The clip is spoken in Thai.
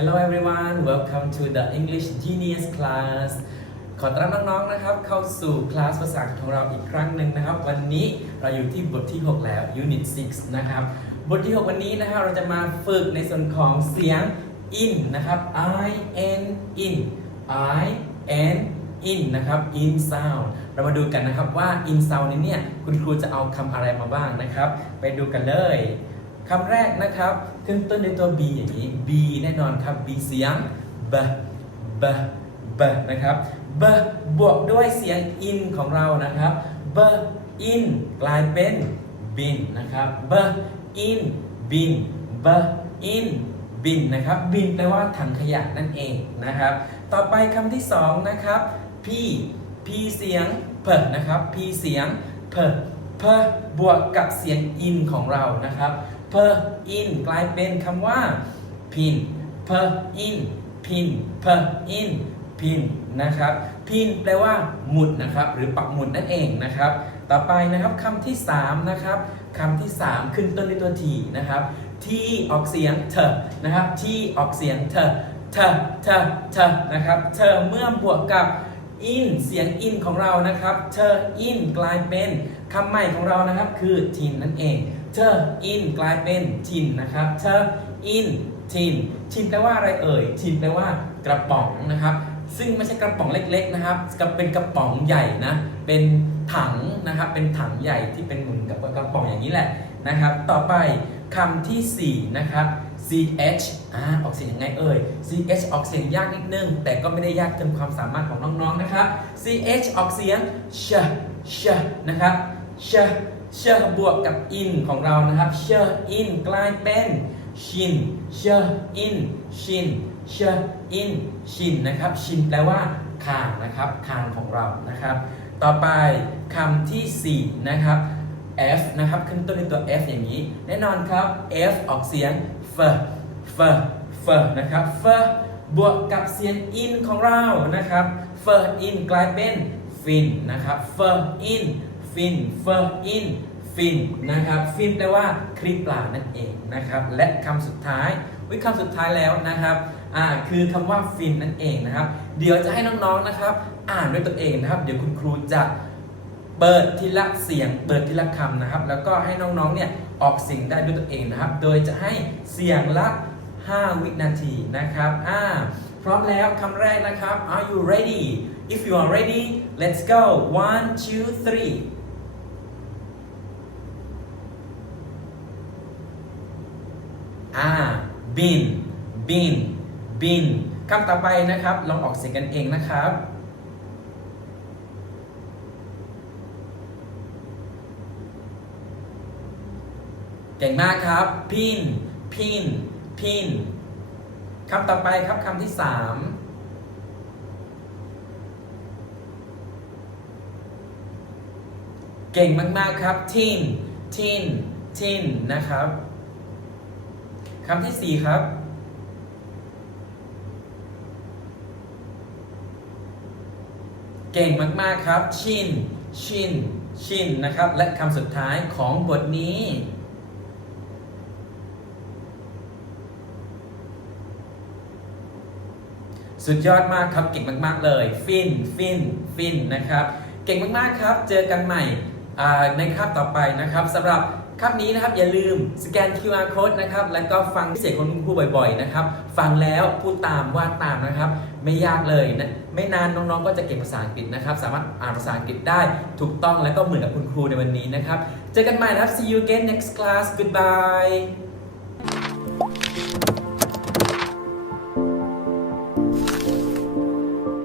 Hello everyone welcome to the English Genius class ขอต้อนรับน้องๆนะครับ เข้าสู่คลาสภาษาของเราอีกครั้งหนึ่งนะครับ วันนี้เราอยู่ที่บทที่ 6 แล้ว Unit 6 นะครับ บทที่ 6 วันนี้นะครับเราจะมาฝึกในส่วนของเสียง in นะครับ I N in I N in นะครับ in sound เรามาดูกันนะครับว่า in sound นี้เนี่ยคุณครูจะเอาคำอะไรมาบ้างนะครับ ไปดูกันเลย คำแรกนะครับ ขึ้นต้นด้วยตัว b อย่างนี้ b แน่นอนครับ b เสียง b b b นะครับ b บวกด้วยเสียง in ของเรานะครับ b in กลายเป็น bin นะครับ b in bin b in bin นะครับ bin แปลว่าถังขยะนั่นเองนะครับ ต่อไปคำที่สองนะครับ p p เสียง p นะครับ p เสียง p p บวกกับเสียง in ของเรานะครับ p in กลายเป็นคำว่า pin p in pin p in pin นะครับ pin แปลว่าหมุดนะครับ หรือปักหมุดนั่นเองนะครับ ต่อไปนะครับคำที่ 3 นะครับคำที่ 3 ขึ้นต้นด้วยตัว t นะครับ t ออกเสียงเธอนะครับ t ออกเสียงเธอเธอเธอเธอนะครับ เธอเมื่อบวกกับ in เสียง in ของเรานะครับ เธอ in กลายเป็นคำใหม่ของเรานะครับ คือ tin นั่นเอง เธอ in กลายเป็น tin นะครับ เธอ in tin tin แปลว่าอะไรเอ่ย tin แปลว่ากระป๋องนะครับ ซึ่งไม่ใช่กระป๋องเล็กๆนะครับกับเป็นกระป๋องใหญ่นะ เป็นถังนะครับ เป็นถังใหญ่ที่เป็นหมุนกับกระป๋องอย่างนี้แหละนะครับ ต่อไปคำทีสี่4นะครับ ch อ่าออกเสียงยังไงเอ่ย ch ออกเสียงยากนิดนึง แต่ก็ไม่ได้ยากเกินความสามารถของน้องๆนะครับ ch ออกเสียง sh sh นะครับ sh sh บวกกับ in ของเรานะครับ sh in กลายเป็น shin sh in shin sh in shin นะครับ shin แปลว่าคางนะครับคางของเรานะครับ ต่อไปคำทีสี่ 4 นะครับ f นะครับ ขึ้นต้นด้วยตัว f อย่างนี้ แน่นอนครับ f ออกเสียง f f f นะครับ f บวกกับเสียง in ของเรานะครับ f in กลายเป็น fin นะครับ f in fin f in fin นฟินนะครับ fin แปลว่าคลิปปลานั่นเองนะครับ และคำสุดท้ายวิคำสุดท้ายแล้วนะครับอ่าคือคำว่า fin นั่นเองนะครับ เดี๋ยวจะให้น้องๆนะครับ อ่านด้วยตัวเองนะครับ เดี๋ยวคุณครูจะ เปิดทีละเสียง เปิดทีละคำนะครับ แล้วก็ให้น้องๆ เนี่ยออกเสียงได้ด้วยตัวเองนะครับ โดยจะให้เสียงละ 5 วินาทีนะครับอ่าพร้อมแล้วคำแรกนะครับ Are you ready If you are ready let's go one two three อ่า bin bin bin คำต่อไปนะครับ ลองออกเสียงกันเองนะครับ เก่งมากครับ พิน พิน พินคำต่อไปครับคำที่สามเก่งมากๆครับทินทินทินนะครับคำที่สี่ครับ เก่งมากๆครับ ชิน ชิน ชินนะครับ และคำสุดท้ายของบทนี้ สุดยอดมากครับ เก่งมาก ๆ เลย ฟิน ฟิน ฟินนะครับ เก่งมาก ๆ ครับ เจอกันใหม่ในคาบต่อไปนะครับสำหรับคาบนี้นะครับอย่าลืมสแกน QR code นะครับ แล้วก็ฟังเสียงของคุณครูบ่อย ๆ นะครับ ฟังแล้วพูดตามวาดตามนะครับ ไม่ยากเลยนะไม่นานน้องๆ ก็จะเก่งภาษาอังกฤษนะครับ สามารถอ่านภาษาอังกฤษได้ถูกต้องและก็เหมือนกับคุณครูในวันนี้นะครับ เจอกันใหม่นะครับ see you again next class goodbye